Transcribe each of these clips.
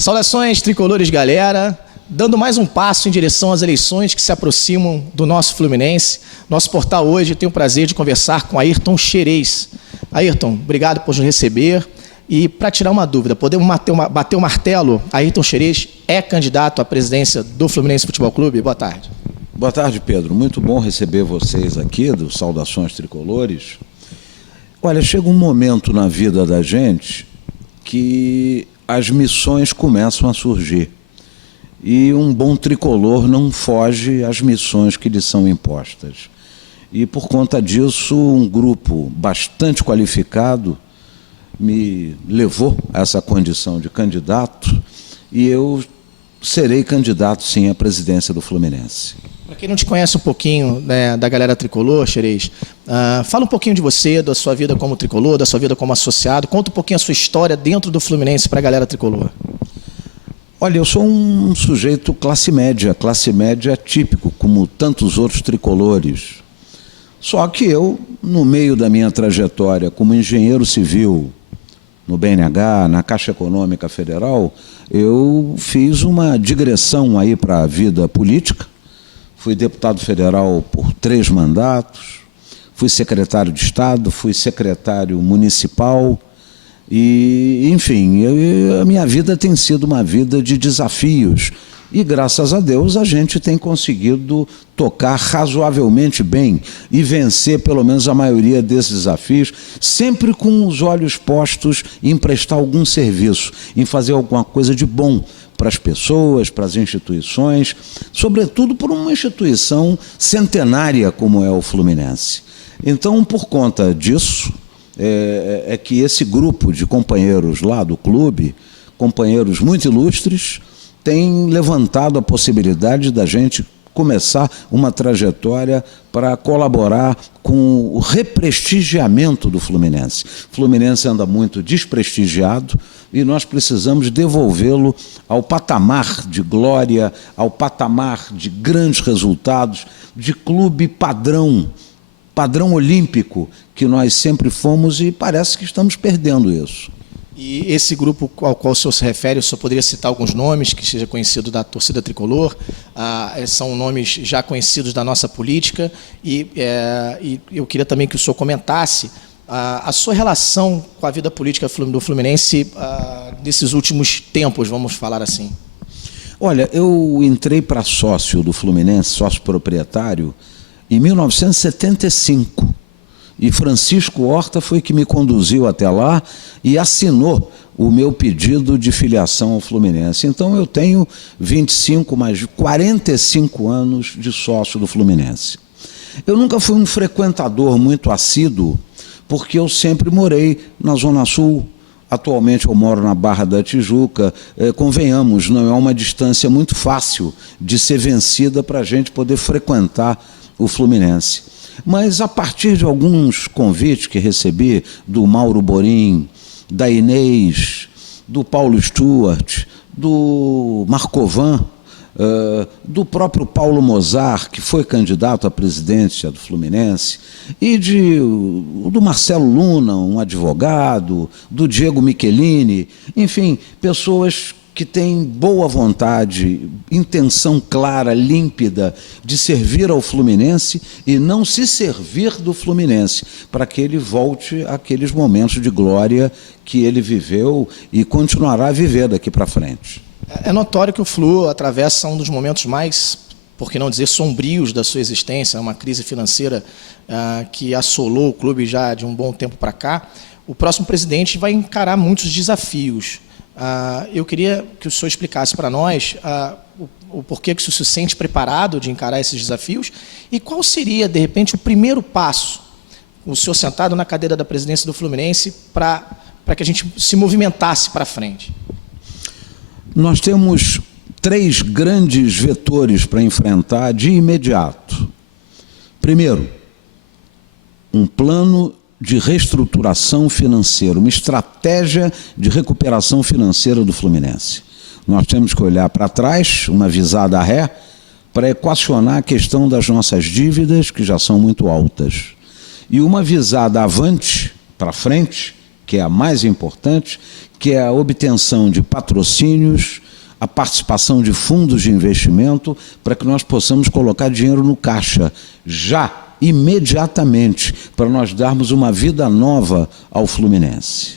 Saudações tricolores, galera, dando mais um passo em direção às eleições que se aproximam do nosso Fluminense. Nosso portal hoje tem o prazer de conversar com Ayrton Xerez. Ayrton, obrigado por nos receber. E para tirar uma dúvida, podemos bater o martelo? Ayrton Xerez é candidato à presidência do Fluminense Futebol Clube? Boa tarde. Boa tarde, Pedro. Muito bom receber vocês aqui do Saudações Tricolores. Olha, chega um momento na vida da gente que as missões começam a surgir. E um bom tricolor não foge às missões que lhe são impostas. E, por conta disso, um grupo bastante qualificado me levou a essa condição de candidato e eu serei candidato, sim, à presidência do Fluminense. Para quem não te conhece um pouquinho, né, da galera tricolor, Xerez, fala um pouquinho de você, da sua vida como tricolor, da sua vida como associado, conta um pouquinho a sua história dentro do Fluminense para a galera tricolor. Olha, eu sou um sujeito classe média típico, como tantos outros tricolores. Só que eu, no meio da minha trajetória como engenheiro civil, no BNH, na Caixa Econômica Federal, eu fiz uma digressão aí para a vida política. Fui deputado federal por 3 mandatos, fui secretário de Estado, fui secretário municipal e, enfim, a minha vida tem sido uma vida de desafios e, graças a Deus, a gente tem conseguido tocar razoavelmente bem e vencer pelo menos a maioria desses desafios, sempre com os olhos postos em prestar algum serviço, em fazer alguma coisa de bom para as pessoas, para as instituições, sobretudo por uma instituição centenária como é o Fluminense. Então, por conta disso, é que esse grupo de companheiros lá do clube, companheiros muito ilustres, tem levantado a possibilidade da gente começar uma trajetória para colaborar com o represtigiamento do Fluminense. O Fluminense anda muito desprestigiado e nós precisamos devolvê-lo ao patamar de glória, ao patamar de grandes resultados, de clube padrão olímpico que nós sempre fomos e parece que estamos perdendo isso. E esse grupo ao qual o senhor se refere, eu só poderia citar alguns nomes que seja conhecido da torcida tricolor, são nomes já conhecidos da nossa política, e eu queria também que o senhor comentasse a sua relação com a vida política do Fluminense nesses últimos tempos, vamos falar assim. Olha, eu entrei para sócio do Fluminense, sócio proprietário, em 1975. E Francisco Horta foi que me conduziu até lá e assinou o meu pedido de filiação ao Fluminense. Então eu tenho 25, mais 45 anos de sócio do Fluminense. Eu nunca fui um frequentador muito assíduo, porque eu sempre morei na Zona Sul. Atualmente eu moro na Barra da Tijuca. Convenhamos, não é uma distância muito fácil de ser vencida para a gente poder frequentar o Fluminense. Mas a partir de alguns convites que recebi do Mauro Borim, da Inês, do Paulo Stuart, do Marcovan, do próprio Paulo Mozart, que foi candidato à presidência do Fluminense, e do Marcelo Luna, um advogado, do Diego Michelini, enfim, pessoas que têm boa vontade, intenção clara, límpida de servir ao Fluminense e não se servir do Fluminense, para que ele volte àqueles momentos de glória que ele viveu e continuará a viver daqui para frente. É notório que o Flu atravessa um dos momentos mais, por que não dizer, sombrios da sua existência, uma crise financeira que assolou o clube já de um bom tempo para cá. O próximo presidente vai encarar muitos desafios. Eu queria que o senhor explicasse para nós o porquê que o senhor se sente preparado de encarar esses desafios e qual seria, de repente, o primeiro passo, o senhor sentado na cadeira da presidência do Fluminense, para que a gente se movimentasse para frente. Nós temos 3 grandes vetores para enfrentar de imediato. Primeiro, um plano de reestruturação financeira, uma estratégia de recuperação financeira do Fluminense. Nós temos que olhar para trás, uma visada a ré, para equacionar a questão das nossas dívidas, que já são muito altas. E uma visada avante, para frente, que é a mais importante, que é a obtenção de patrocínios, a participação de fundos de investimento, para que nós possamos colocar dinheiro no caixa, já, imediatamente, para nós darmos uma vida nova ao Fluminense.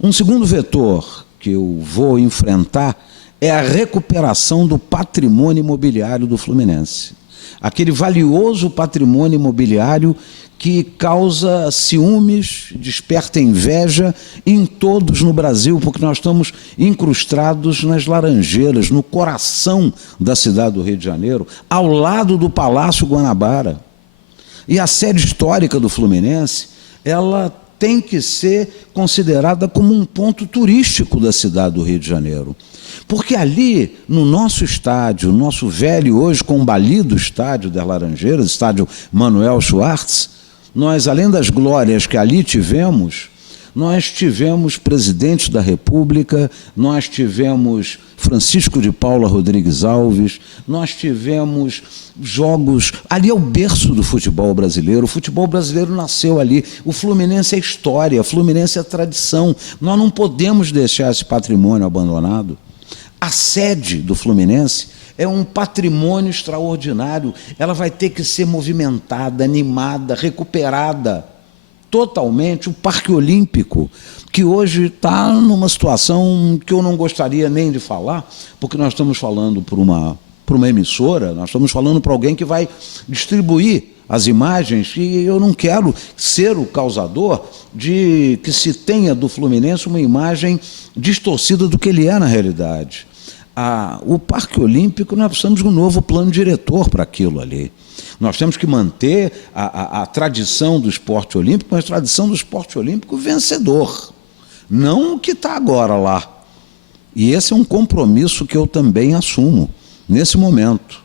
Um segundo vetor que eu vou enfrentar é a recuperação do patrimônio imobiliário do Fluminense. Aquele valioso patrimônio imobiliário que causa ciúmes, desperta inveja em todos no Brasil, porque nós estamos incrustados nas Laranjeiras, no coração da cidade do Rio de Janeiro, ao lado do Palácio Guanabara. E a sede histórica do Fluminense, ela tem que ser considerada como um ponto turístico da cidade do Rio de Janeiro. Porque ali, no nosso estádio, nosso velho, hoje combalido estádio das Laranjeiras, estádio Manuel Schwartz, nós, além das glórias que ali tivemos, nós tivemos presidente da República, nós tivemos Francisco de Paula Rodrigues Alves, nós tivemos jogos... Ali é o berço do futebol brasileiro, o futebol brasileiro nasceu ali, o Fluminense é história, o Fluminense é tradição, nós não podemos deixar esse patrimônio abandonado. A sede do Fluminense é um patrimônio extraordinário, ela vai ter que ser movimentada, animada, recuperada totalmente. O Parque Olímpico, que hoje está numa situação que eu não gostaria nem de falar, porque nós estamos falando por uma emissora, nós estamos falando para alguém que vai distribuir as imagens, e eu não quero ser o causador de que se tenha do Fluminense uma imagem distorcida do que ele é na realidade. O Parque Olímpico, nós precisamos de um novo plano diretor para aquilo ali. Nós temos que manter a tradição do esporte olímpico, mas a tradição do esporte olímpico vencedor, não o que está agora lá. E esse é um compromisso que eu também assumo nesse momento.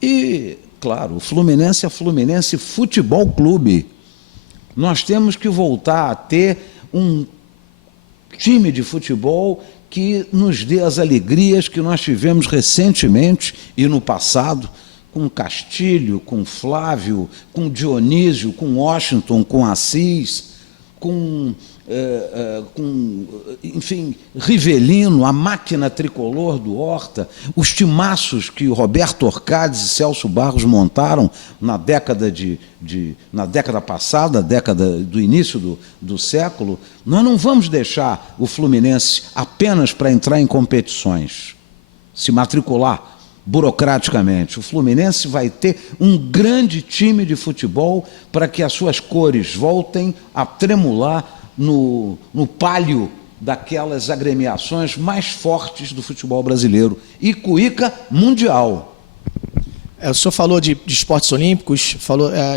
E, claro, o Fluminense é Fluminense Futebol Clube. Nós temos que voltar a ter um time de futebol que nos dê as alegrias que nós tivemos recentemente e no passado, com Castilho, com Flávio, com Dionísio, com Washington, com Assis, enfim, Rivelino, a máquina tricolor do Horta, os timaços que o Roberto Orcades e Celso Barros montaram na década na década passada, do início do século. Nós não vamos deixar o Fluminense apenas para entrar em competições, se matricular burocraticamente. O Fluminense vai ter um grande time de futebol para que as suas cores voltem a tremular no pálio daquelas agremiações mais fortes do futebol brasileiro. E cuíca mundial. O senhor falou de esportes olímpicos,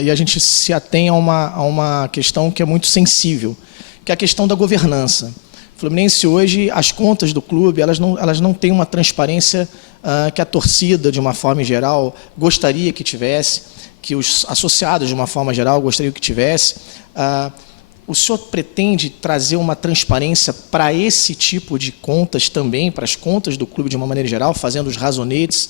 e a gente se atém a uma questão que é muito sensível, que é a questão da governança. O Fluminense hoje, as contas do clube, elas não têm uma transparência que a torcida, de uma forma geral, gostaria que tivesse, que os associados, de uma forma geral, gostariam que tivesse. O senhor pretende trazer uma transparência para esse tipo de contas também, para as contas do clube de uma maneira geral, fazendo os razonetes,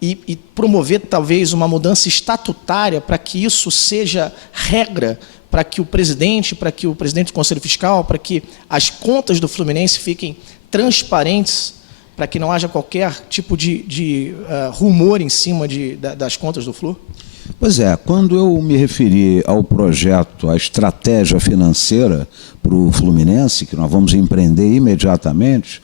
e promover talvez uma mudança estatutária para que isso seja regra, para que o presidente do Conselho Fiscal, para que as contas do Fluminense fiquem transparentes, para que não haja qualquer tipo de rumor em cima das contas do Flu? Pois é, quando eu me referi ao projeto, à estratégia financeira para o Fluminense, que nós vamos empreender imediatamente,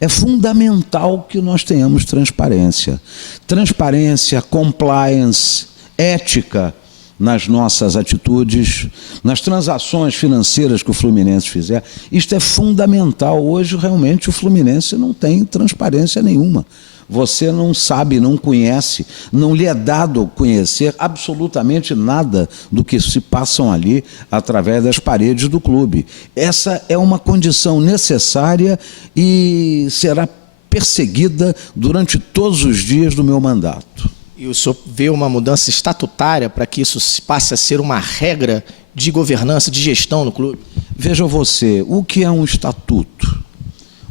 é fundamental que nós tenhamos transparência. Transparência, compliance, ética nas nossas atitudes, nas transações financeiras que o Fluminense fizer. Isto é fundamental. Hoje, realmente, o Fluminense não tem transparência nenhuma. Você não sabe, não conhece, não lhe é dado conhecer absolutamente nada do que se passam ali através das paredes do clube. Essa é uma condição necessária e será perseguida durante todos os dias do meu mandato. E o senhor vê uma mudança estatutária para que isso passe a ser uma regra de governança, de gestão no clube? Veja você, o que é um estatuto?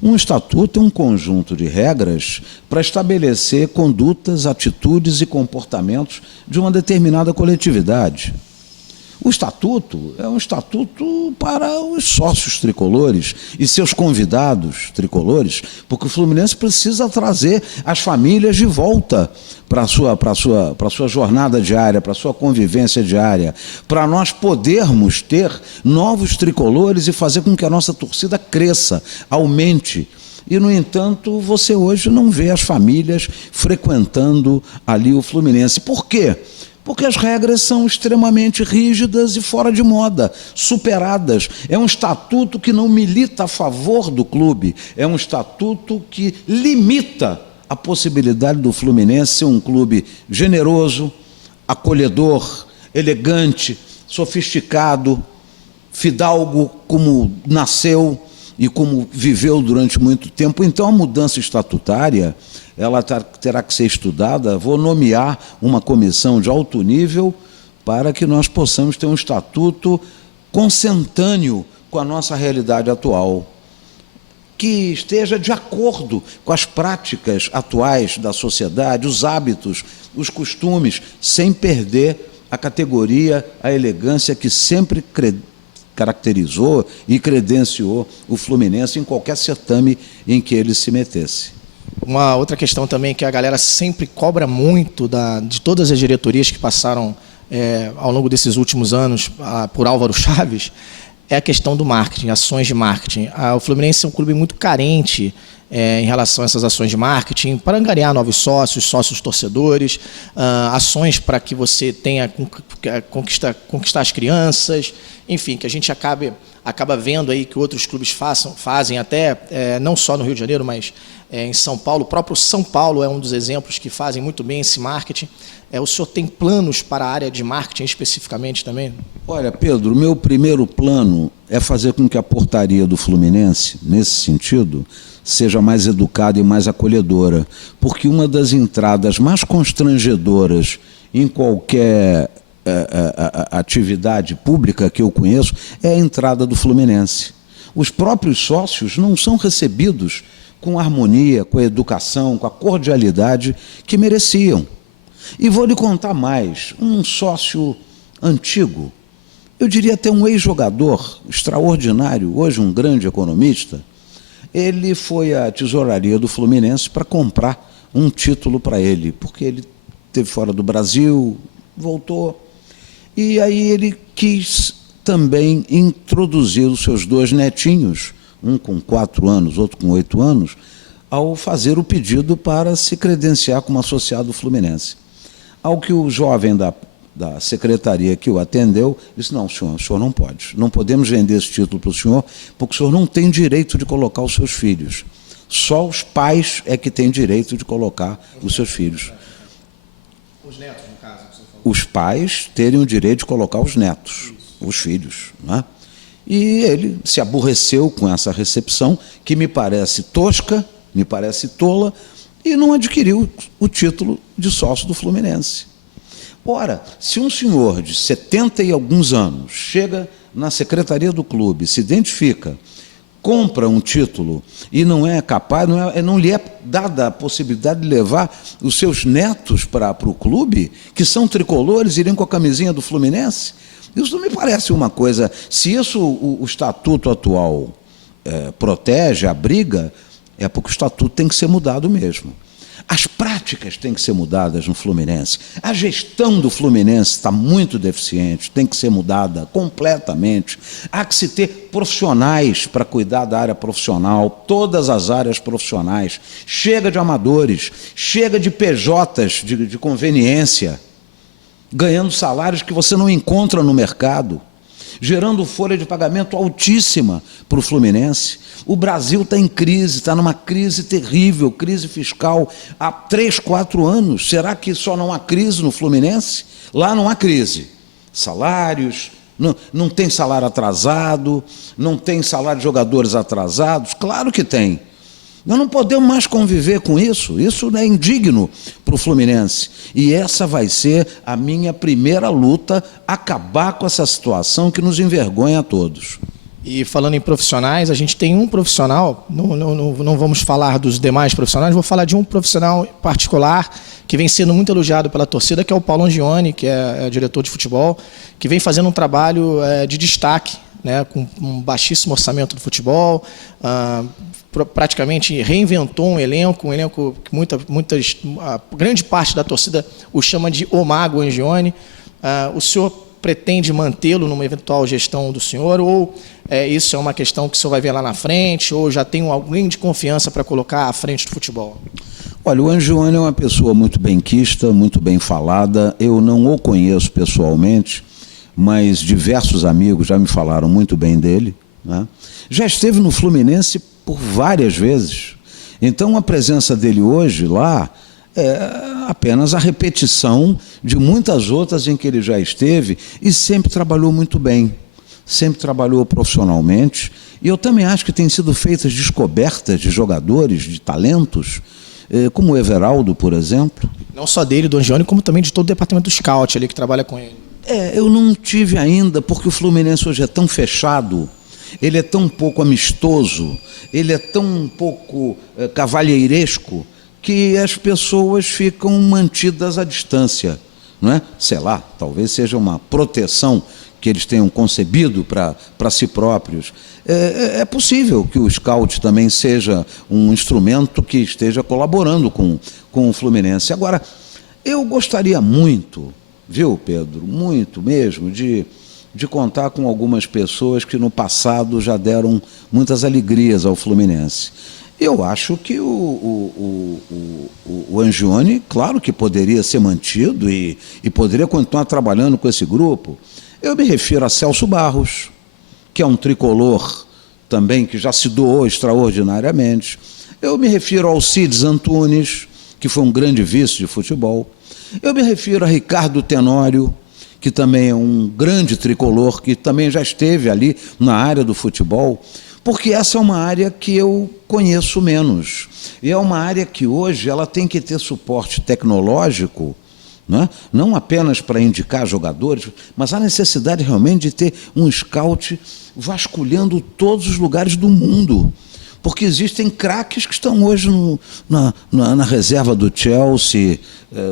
Um estatuto é um conjunto de regras para estabelecer condutas, atitudes e comportamentos de uma determinada coletividade. O estatuto é um estatuto para os sócios tricolores e seus convidados tricolores, porque o Fluminense precisa trazer as famílias de volta para a sua jornada diária, para a sua convivência diária, para nós podermos ter novos tricolores e fazer com que a nossa torcida cresça, aumente. E, no entanto, você hoje não vê as famílias frequentando ali o Fluminense. Por quê? Porque as regras são extremamente rígidas e fora de moda, superadas. É um estatuto que não milita a favor do clube, é um estatuto que limita a possibilidade do Fluminense ser um clube generoso, acolhedor, elegante, sofisticado, fidalgo como nasceu e como viveu durante muito tempo. Então, a mudança estatutária, ela terá que ser estudada. Vou nomear uma comissão de alto nível para que nós possamos ter um estatuto consentâneo com a nossa realidade atual, que esteja de acordo com as práticas atuais da sociedade, os hábitos, os costumes, sem perder a categoria, a elegância que sempre caracterizou e credenciou o Fluminense em qualquer certame em que ele se metesse. Uma outra questão também que a galera sempre cobra muito de todas as diretorias que passaram ao longo desses últimos anos por Álvaro Chaves é a questão do marketing, ações de marketing. O Fluminense é um clube muito carente em relação a essas ações de marketing, para angariar novos sócios, sócios torcedores, ações para que você tenha conquistar as crianças, enfim, que a gente acaba vendo aí que outros clubes fazem até, não só no Rio de Janeiro, mas em São Paulo. O próprio São Paulo é um dos exemplos que fazem muito bem esse marketing. O senhor tem planos para a área de marketing especificamente também? Olha, Pedro, o meu primeiro plano é fazer com que a portaria do Fluminense, nesse sentido, seja mais educada e mais acolhedora, porque uma das entradas mais constrangedoras em qualquer atividade pública que eu conheço é a entrada do Fluminense. Os próprios sócios não são recebidos com a harmonia, com a educação, com a cordialidade que mereciam. E vou lhe contar mais, um sócio antigo, eu diria até um ex-jogador extraordinário, hoje um grande economista, ele foi à tesouraria do Fluminense para comprar um título para ele, porque ele esteve fora do Brasil, voltou, e aí ele quis também introduzir os seus dois netinhos, um com 4 anos, outro com 8 anos, ao fazer o pedido para se credenciar como associado do Fluminense. Ao que o jovem da secretaria que o atendeu disse: não, senhor, o senhor não pode. Não podemos vender esse título para o senhor, porque o senhor não tem direito de colocar os seus filhos. Só os pais é que têm direito de colocar os seus filhos. Os netos, no caso, que você falou. Os pais terem o direito de colocar os netos, os filhos, né? E ele se aborreceu com essa recepção, que me parece tosca, me parece tola, e não adquiriu o título de sócio do Fluminense. Ora, se um senhor de 70 e alguns anos chega na secretaria do clube, se identifica, compra um título e não é capaz, não lhe é dada a possibilidade de levar os seus netos para o clube, que são tricolores, irem com a camisinha do Fluminense, isso não me parece uma coisa. Se isso o estatuto atual protege, abriga, é porque o estatuto tem que ser mudado mesmo. As práticas têm que ser mudadas no Fluminense. A gestão do Fluminense está muito deficiente, tem que ser mudada completamente. Há que se ter profissionais para cuidar da área profissional, todas as áreas profissionais. Chega de amadores, chega de PJs de conveniência, ganhando salários que você não encontra no mercado, gerando folha de pagamento altíssima para o Fluminense. O Brasil está em crise, está numa crise terrível, crise fiscal há 3, 4 anos. Será que só não há crise no Fluminense? Lá não há crise. Salários, não tem salário atrasado, não tem salário de jogadores atrasados? Claro que tem. Nós não podemos mais conviver com isso. Isso é indigno para o Fluminense. E essa vai ser a minha primeira luta, acabar com essa situação que nos envergonha a todos. E falando em profissionais, a gente tem um profissional, não vamos falar dos demais profissionais, vou falar de um profissional particular que vem sendo muito elogiado pela torcida, que é o Paulo Angione, que é diretor de futebol, que vem fazendo um trabalho de destaque, né, com um baixíssimo orçamento do futebol, praticamente reinventou um elenco que grande parte da torcida o chama de O Mago Angione. O senhor pretende mantê-lo numa eventual gestão do senhor, ou isso é uma questão que o senhor vai ver lá na frente, ou já tem alguém de confiança para colocar à frente do futebol? Olha, o Angione é uma pessoa muito benquista, muito bem falada. Eu não o conheço pessoalmente, mas diversos amigos já me falaram muito bem dele, né? Já esteve no Fluminense por várias vezes. Então, a presença dele hoje lá é apenas a repetição de muitas outras em que ele já esteve e sempre trabalhou muito bem, sempre trabalhou profissionalmente. E eu também acho que têm sido feitas descobertas de jogadores, de talentos, como o Everaldo, por exemplo. Não só dele, do Angione, como também de todo o departamento do scout ali que trabalha com ele. Eu não tive ainda, porque o Fluminense hoje é tão fechado, ele é tão pouco amistoso, ele é tão pouco cavalheiresco, que as pessoas ficam mantidas à distância, não é? Sei lá, talvez seja uma proteção que eles tenham concebido para si próprios. É possível que o scout também seja um instrumento que esteja colaborando com o Fluminense. Agora, eu gostaria muito, viu, Pedro, muito mesmo, de contar com algumas pessoas que no passado já deram muitas alegrias ao Fluminense. Eu acho que o Angione, claro que poderia ser mantido e poderia continuar trabalhando com esse grupo. Eu me refiro a Celso Barros, que é um tricolor também que já se doou extraordinariamente. Eu me refiro ao Alcides Antunes, que foi um grande vice de futebol. Eu me refiro a Ricardo Tenório, que também é um grande tricolor, que também já esteve ali na área do futebol, porque essa é uma área que eu conheço menos. E é uma área que hoje ela tem que ter suporte tecnológico, né? Não apenas para indicar jogadores, mas há necessidade realmente de ter um scout vasculhando todos os lugares do mundo. Porque existem craques que estão hoje na reserva do Chelsea,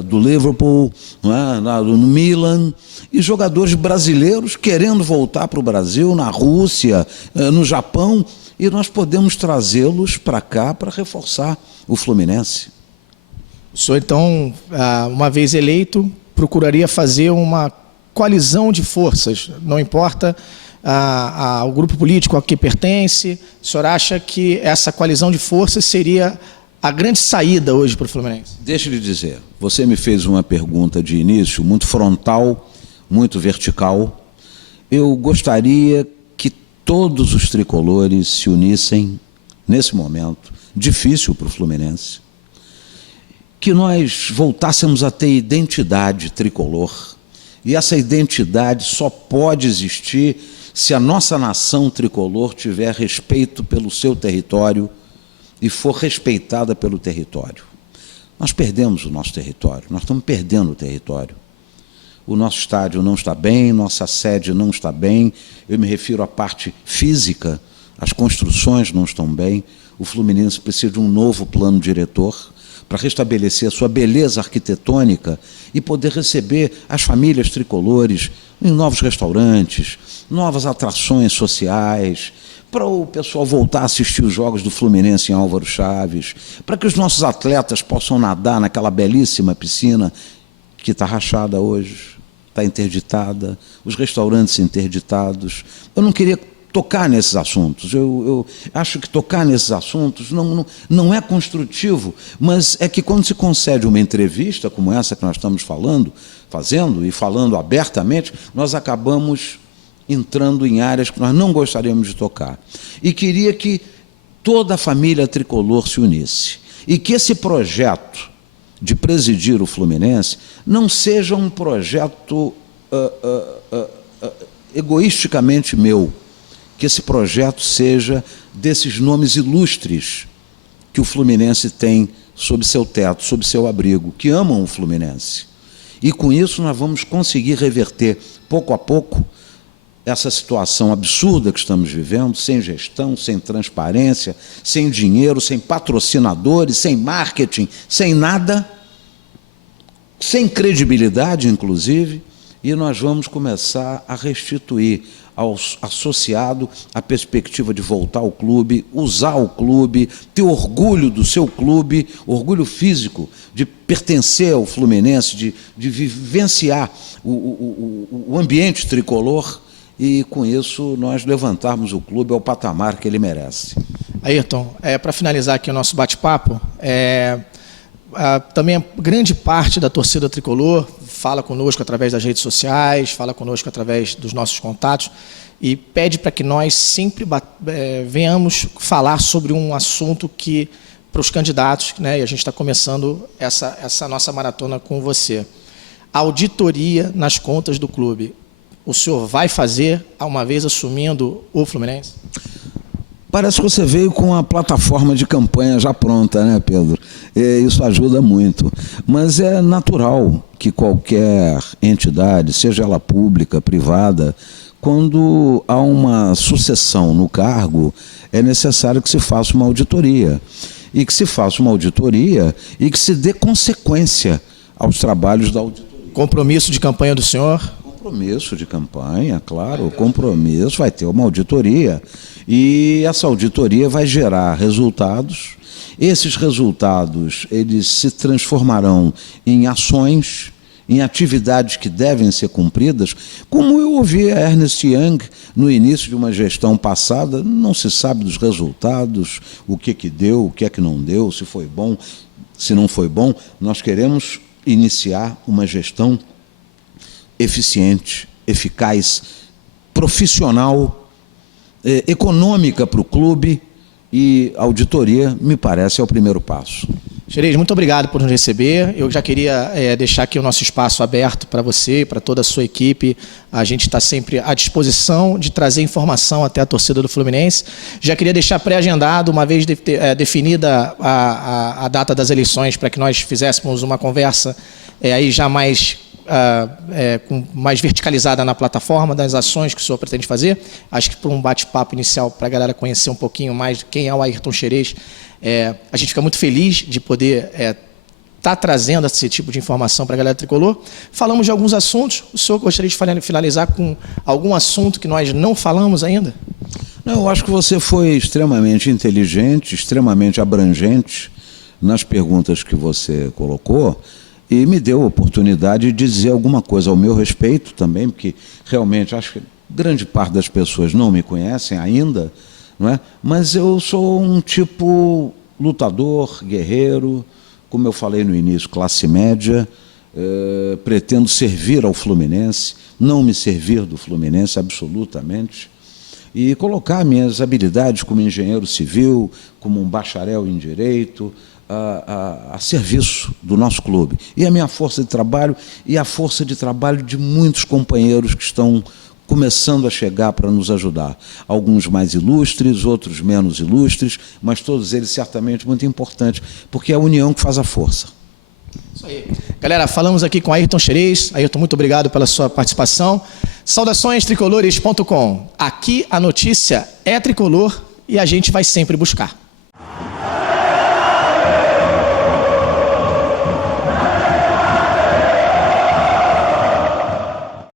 do Liverpool, no Milan, e jogadores brasileiros querendo voltar para o Brasil, na Rússia, no Japão, e nós podemos trazê-los para cá para reforçar o Fluminense. O senhor, então, uma vez eleito, procuraria fazer uma coalizão de forças, não importa o grupo político a que pertence. O senhor acha que essa coalizão de forças seria a grande saída hoje para o Fluminense? Deixa eu lhe dizer, você me fez uma pergunta de início muito frontal, muito vertical. Eu gostaria que todos os tricolores se unissem nesse momento difícil para o Fluminense, que nós voltássemos a ter identidade tricolor. E essa identidade só pode existir se a nossa nação tricolor tiver respeito pelo seu território e for respeitada pelo território. Nós perdemos o nosso território, nós estamos perdendo o território. O nosso estádio não está bem, nossa sede não está bem, eu me refiro à parte física, as construções não estão bem. O Fluminense precisa de um novo plano diretor para restabelecer a sua beleza arquitetônica e poder receber as famílias tricolores em novos restaurantes, novas atrações sociais, para o pessoal voltar a assistir os jogos do Fluminense em Álvaro Chaves, para que os nossos atletas possam nadar naquela belíssima piscina que está rachada hoje, está interditada, os restaurantes interditados. Eu não queria tocar nesses assuntos. Eu acho que tocar nesses assuntos não é construtivo, mas é que quando se concede uma entrevista como essa que nós estamos fazendo e falando abertamente, nós acabamos entrando em áreas que nós não gostaríamos de tocar. E queria que toda a família tricolor se unisse. E que esse projeto de presidir o Fluminense não seja um projeto egoisticamente meu, que esse projeto seja desses nomes ilustres que o Fluminense tem sob seu teto, sob seu abrigo, que amam o Fluminense. E com isso nós vamos conseguir reverter, pouco a pouco, essa situação absurda que estamos vivendo, sem gestão, sem transparência, sem dinheiro, sem patrocinadores, sem marketing, sem nada, sem credibilidade, inclusive, e nós vamos começar a restituir ao associado a perspectiva de voltar ao clube, usar o clube, ter orgulho do seu clube, orgulho físico de pertencer ao Fluminense, de vivenciar o ambiente tricolor e, com isso, nós levantarmos o clube ao patamar que ele merece. Ayrton, para finalizar aqui o nosso bate-papo, também a grande parte da torcida tricolor fala conosco através das redes sociais, fala conosco através dos nossos contatos e pede para que nós sempre venhamos falar sobre um assunto que, para os candidatos, né, e a gente está começando essa nossa maratona com você, a auditoria nas contas do clube. O senhor vai fazer, uma vez assumindo o Fluminense? Parece que você veio com a plataforma de campanha já pronta, né, Pedro? Isso ajuda muito. Mas é natural que qualquer entidade, seja ela pública, privada, quando há uma sucessão no cargo, é necessário que se faça uma auditoria. E que se faça uma auditoria e que se dê consequência aos trabalhos da auditoria. Compromisso de campanha do senhor? Compromisso de campanha, claro, compromisso, vai ter uma auditoria e essa auditoria vai gerar resultados. Esses resultados, eles se transformarão em ações, em atividades que devem ser cumpridas, como eu ouvi a Ernst Young no início de uma gestão passada, não se sabe dos resultados, o que deu, o que é que não deu, se foi bom, se não foi bom. Nós queremos iniciar uma gestão eficiente, eficaz, profissional, econômica para o clube, e a auditoria, me parece, é o primeiro passo. Xerez, muito obrigado por nos receber. Eu já queria deixar aqui o nosso espaço aberto para você e para toda a sua equipe. A gente está sempre à disposição de trazer informação até a torcida do Fluminense. Já queria deixar pré-agendado, uma vez definida a data das eleições, para que nós fizéssemos uma conversa aí já mais verticalizada na plataforma, das ações que o senhor pretende fazer. Acho que por um bate-papo inicial, para a galera conhecer um pouquinho mais de quem é o Ayrton Xerez, a gente fica muito feliz de poder estar trazendo esse tipo de informação para a galera tricolor. Falamos de alguns assuntos. O senhor gostaria de finalizar com algum assunto que nós não falamos ainda? Não, eu acho que você foi extremamente inteligente, extremamente abrangente nas perguntas que você colocou, e me deu a oportunidade de dizer alguma coisa ao meu respeito também, porque realmente acho que grande parte das pessoas não me conhecem ainda, não é? Mas eu sou um tipo lutador, guerreiro, como eu falei no início, classe média, pretendo servir ao Fluminense, não me servir do Fluminense absolutamente, e colocar minhas habilidades como engenheiro civil, como um bacharel em direito, a serviço do nosso clube. E a minha força de trabalho e a força de trabalho de muitos companheiros que estão começando a chegar para nos ajudar. Alguns mais ilustres, outros menos ilustres, mas todos eles certamente muito importantes, porque é a união que faz a força. Isso aí. Galera, falamos aqui com Ayrton Xerez. Ayrton, muito obrigado pela sua participação. Saudações tricolores.com. Aqui a notícia é tricolor e a gente vai sempre buscar.